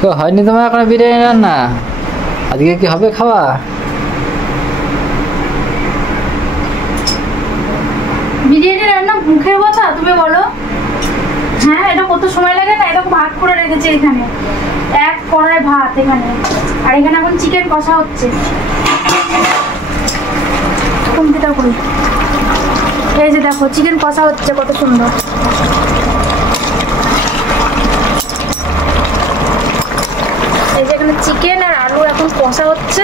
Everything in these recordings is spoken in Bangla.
তো হয়নি তোমার এখন বিরিয়ানি রান্না? আজকে কি হবে খাওয়া? বিরিয়ানি রান্না মুখের কথা তুমি বলো? হ্যাঁ, এটা কত সময় লাগে না? এটা ভাত করে রেখেছি এখানে, এক কড়াই ভাত এখানে, আর এখানে এখন চিকেন কষা হচ্ছে। কম্পিউটার করি, এই যে দেখো চিকেন কষা হচ্ছে কত সুন্দর। এই যে এখানে চিকেন আর আলু এখন কষা হচ্ছে,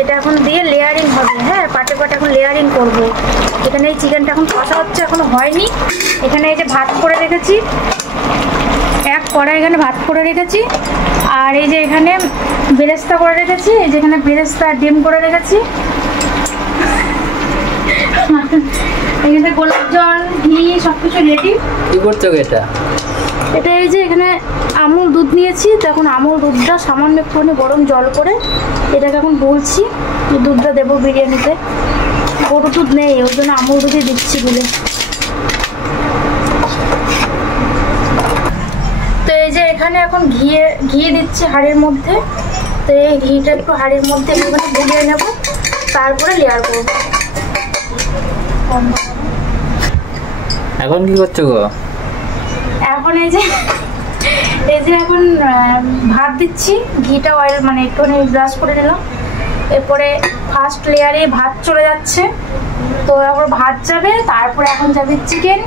এটা এখন দিয়ে লেয়ারিং হবে। হ্যাঁ, পাটে পাটে এখন লেয়ারিং করব। এখানে এই চিকেনটা এখন কষা হচ্ছে, এখনো হয়নি। এখানে এই যে ভাত করে রেখেছি, এক কড়াই এখানে ভাত করে রেখেছি, আর এই যে এখানে বেরেস্তা করে রেখেছি, এই যে এখানে বেরেস্তা ডিম করে রেখেছি, এখানে গোলাপ জল ঘি সবকিছু রেডি। কি করছো এটা? এটা এই যে এখানে আমুল দুধ নিয়েছি, তো এখন আমুল দুধটা সামান্য একটুখানি গরম জল করে এটাকে এখন বলছি দুধটা দেবো বিরিয়ানিতে। গরু দুধ নেই, ওই জন্য আমুল দুধই দিচ্ছি বলে। তো এই যে এখানে এখন ঘি দিচ্ছি হাঁড়ির মধ্যে। তো এই ঘিটা একটু হাঁড়ির মধ্যে একটুখানি গুলিয়ে নেব, তারপরে লেয়ার করবো। এখন কি করছো গো? এখন এই যে এখন ভাত দিচ্ছি, ঘিটা অয়েল মানে একটুখানি ব্রাশ করে নিলাম। এরপরে ফার্স্ট লেয়ারে ভাত চলে যাচ্ছে, তো এবার ভাত যাবে, তারপরে এখন যাবে চিকেন,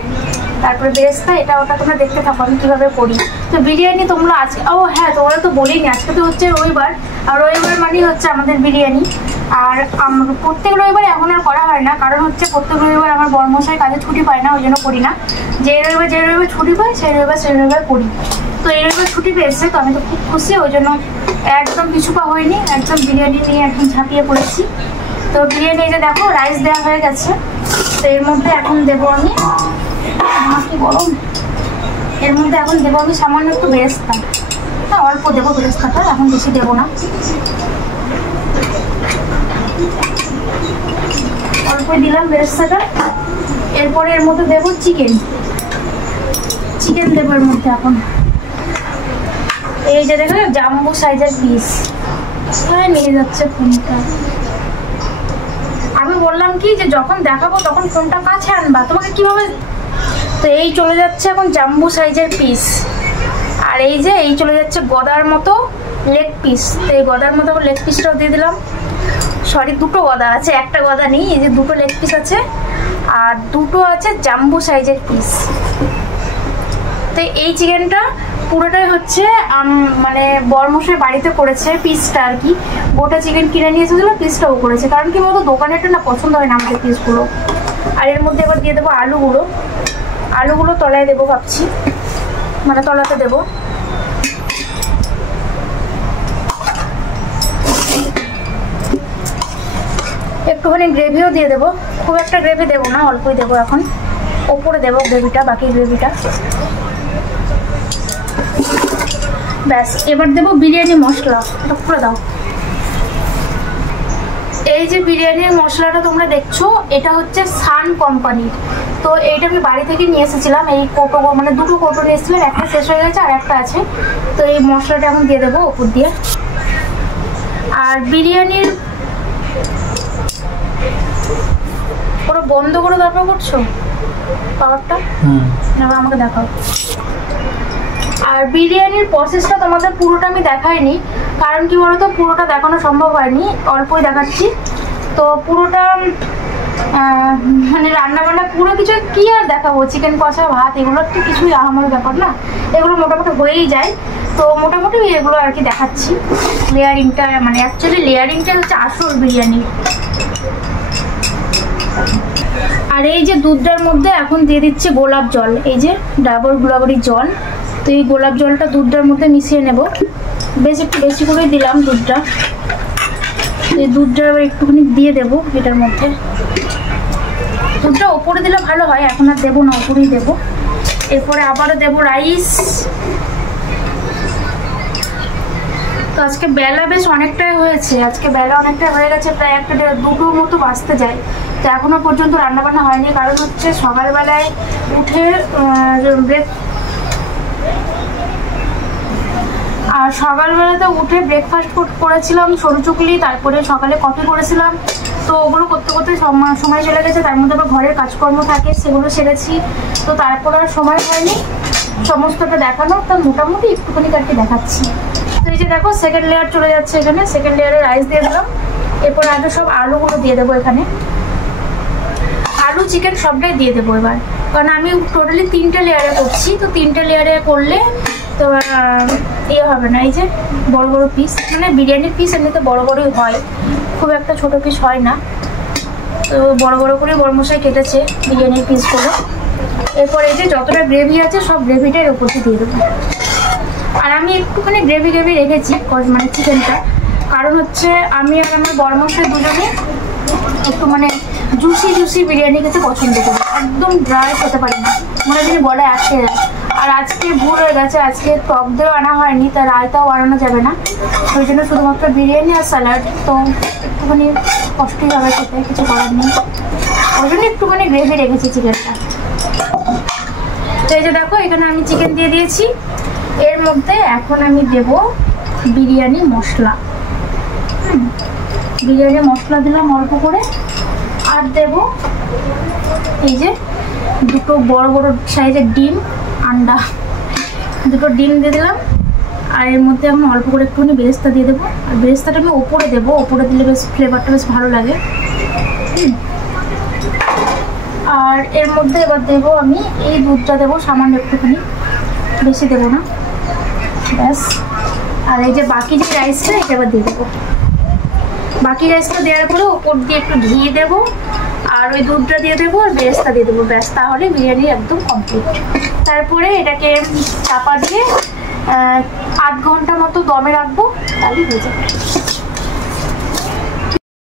তারপরে বেরেস্তা, এটা ওটা তোমরা দেখতে থাকো আমি কীভাবে করি। তো বিরিয়ানি তোমরা আজকে, ও হ্যাঁ তোমরা তো বলিনি, আজকে তো হচ্ছে রবিবার, আর রবিবার মানেই হচ্ছে আমাদের বিরিয়ানি। আর প্রত্যেক রবিবার এখন আর করা হয় না, কারণ হচ্ছে প্রত্যেক রবিবার আমার বড়মশাই কাজে ছুটি পায় না, ওই জন্য করি না। যে রবিবার ছুটি পাই সেই রবিবার করি। তো এই রবিবার ছুটি পেয়েছে, তো আমি তো খুব খুশি, ওই জন্য একদম পিছুপা হয়নি, একদম বিরিয়ানি নিয়ে একদম ঝাঁপিয়ে পড়েছি। তো বিরিয়ানি এটা দেখো রাইস দেওয়া হয়ে গেছে। তো এর মধ্যে এখন দেবো আমি, কি গরম, এর মধ্যে এখন দেবো আমি সামান্য একটু বেরেস্তা। হ্যাঁ, অল্প দেবো বেরেস্তাটা, এখন বেশি দেবো না, অল্পই দিলাম বেরেস্তাটা। এরপরে এর মধ্যে দেবো চিকেন দেবো এর মধ্যে এখন। এই যে দেখো জাম্বো সাইজের পিস, হ্যাঁ নিয়ে যাচ্ছে ফোনটা। আমি বললাম কি যে যখন দেখাবো তখন ফোনটা কাছে আনবা, তোমাকে কিভাবে। তো এই চলে যাচ্ছে এখন জাম্বো সাইজের পিস, আর এই যে এই চলে যাচ্ছে গদার মতো লেগ পিস। তো এই গদার মতো লেগ পিসটাও দিয়ে দিলাম। সরি, দুটো গদা আছে, একটা গদা নেই, এই যে দুটো লেগ পিস আছে, আর দুটো আছে জাম্বো সাইজের পিস। তো এই চিকেনটা পুরোটাই হচ্ছে মানে বড়মশাই বাড়িতে করেছে পিসটা আর কি, গোটা চিকেন কিনে নিয়ে এসেছিলো, পিসটাও করেছে, কারণ কি বলতো দোকানেরটা না পছন্দ হয় না আমাদের পিসগুলো। আর এর মধ্যে এবার দিয়ে দেবো আলুগুলো তলায় দেবো ভাবছি, মানে তলাতে দেবো। একটুখানি গ্রেভিও দিয়ে দেবো, খুব একটা গ্রেভি দেবো না, অল্পই দেবো এখন, ওপরে দেবো গ্রেভিটা, বাকি গ্রেভিটা। ব্যাস, এবার দেবো বিরিয়ানি মশলা, এটা করে দাও। এই যে বিরিয়ানির মশলাটা তোমরা দেখছো, এটা হচ্ছে সান কোম্পানির। তো এইটা আমি বাড়ি থেকে নিয়ে এসেছিলাম, এই কৌটো মানে দুটো কৌটো নিয়ে এসেছিলাম, একটা শেষ হয়ে গেছে আর একটা আছে। তো এই মশলাটা এখন দিয়ে দেবো ওপর দিয়ে। আর বিরিয়ানির পুরো বন্ধ করে দরকার করছো পাওয়ারটা, এবার আমাকে দেখাও। আর বিরিয়ানির প্রসেসটা তোমাদের পুরোটা আমি দেখাইনি, কারণ কি বলতো পুরোটা দেখানো সম্ভব হয়নি, অল্পই দেখাচ্ছি। তো পুরোটা মানে রান্নাবান্না পুরো কিছু কি আর দেখাবো, চিকেন কষা ভাত এগুলোর তো কিছুই আমার ব্যাপার না, এগুলো মোটামুটি হয়েই যায়। তো মোটামুটি এগুলো আর কি দেখাচ্ছি। লেয়ারিংটা মানে অ্যাকচুয়ালি লেয়ারিংটা হচ্ছে আসল বিরিয়ানি। আর এই যে দুধটার মধ্যে এখন দিয়ে দিচ্ছে গোলাপ জল, এই যে ডাবর গোলাপের জল। তো এই গোলাপ জলটা দুধটার মধ্যে মিশিয়ে নেব, একটু বেশি করে দিলাম দুধটা। এই দুধটা একটুখানি দিয়ে দেবো এটার মধ্যে, দুধটা ওপরে দিলে ভালো হয়, এখন আর দেবো না, ওপরেই দেবো। এরপরে আবারও দেবো রাইস। তো আজকে বেলা বেশ অনেকটাই হয়েছে, হয়ে গেছে, প্রায় 1-2টোর মতো বাজতে যায়। তো এখনো পর্যন্ত রান্নাবান্না হয়নি, কারণ হচ্ছে সকালবেলায় উঠে আর আর সকালবেলাতে উঠে ব্রেকফাস্ট করেছিলাম সরু চুকলি, তারপরে সকালে কফি করেছিলাম। তো ওগুলো করতে করতে সময় চলে গেছে, তার মধ্যে আবার ঘরের কাজকর্ম থাকে, সেগুলো সেরেছি। তো তারপর আর সময় হয়নি সমস্তটা দেখানো, তা মোটামুটি একটুখানি কাটকে দেখাচ্ছি। তো এই যে দেখো সেকেন্ড লেয়ার চলে যাচ্ছে এখানে, সেকেন্ড লেয়ারে রাইস দিয়ে দিলাম। এরপর আগে সব আলুগুলো দিয়ে দেবো এখানে, আলু চিকেন সবটাই দিয়ে দেবো এবার, কারণ আমি টোটালি 3টে লেয়ারে করছি। তো 3টে লেয়ারে করলে তো ইয়ে হবে না, এই যে বড় বড় পিস, মানে বিরিয়ানির পিস এমনিতে বড় বড়ই হয়, খুব একটা ছোট পিস হয় না। তো বড় বড় করে বড় মশাই কেটেছে বিরিয়ানির পিসগুলো। এরপর এই যে যতটা গ্রেভি আছে সব গ্রেভিটা এর উপরে দিয়ে দেবো। আর আমি একটুখানি গ্রেভি রেখেছি মানে চিকেনটা, কারণ হচ্ছে আমি আর আমার বড় মশাই দুজনে একটু মানে জুসি বিরিয়ানি খেতে পছন্দ করি, একদম ড্রাই খেতে পারি না, মনে যদি বলে আটকে যায়। আর আজকে ভুল হয়ে গেছে, আজকে টক দইও আনা হয়নি, তাই রায়তাও বানানো যাবে না, ওই জন্য শুধুমাত্র বিরিয়ানি আর স্যালাড। তো একটুখানি কষ্টই হবে খেতে, কিছু করার নেই, ওই জন্য একটুখানি গ্রেভি রেখেছি চিকেনটা। তো এই যে দেখো এখানে আমি চিকেন দিয়ে দিয়েছি, এর মধ্যে এখন আমি দেব বিরিয়ানি মশলা। বিরিয়ানি মশলা দিলাম অল্প করে, আর দেব এই যে দুটো বড় বড় সাইজের ডিম, আন্ডা দুটো ডিম দিয়ে দিলাম। আর এর মধ্যে আমি অল্প করে একটুখানি বেরেস্তা দিয়ে দেবো, আর বেরেস্তাটা আমি ওপরে দেবো, ওপরে দিলে বেশ ফ্লেভারটা বেশ ভালো লাগে। আর এর মধ্যে এবার দেবো আমি এই দুধটা দেবো সামান্য একটুখানি, বেশি দেবো না, ব্যাস। আর এই যে বাকি যে রাইসটা এটা এবার দিয়ে দেবো, বাকি রাইসটা দেওয়ার পরে ওপর দিয়ে একটু ঘি দেবো, আর ওই দুধটা দিয়ে দেবো, আর বেরেস্তা দিয়ে দেবো, ব্যাস, তাহলে বিরিয়ানি একদম কমপ্লিট। তারপরে এটাকে চাপা দিয়ে 8 ঘন্টা মতো দমে রাখবো, তাহলে হয়ে যাবে।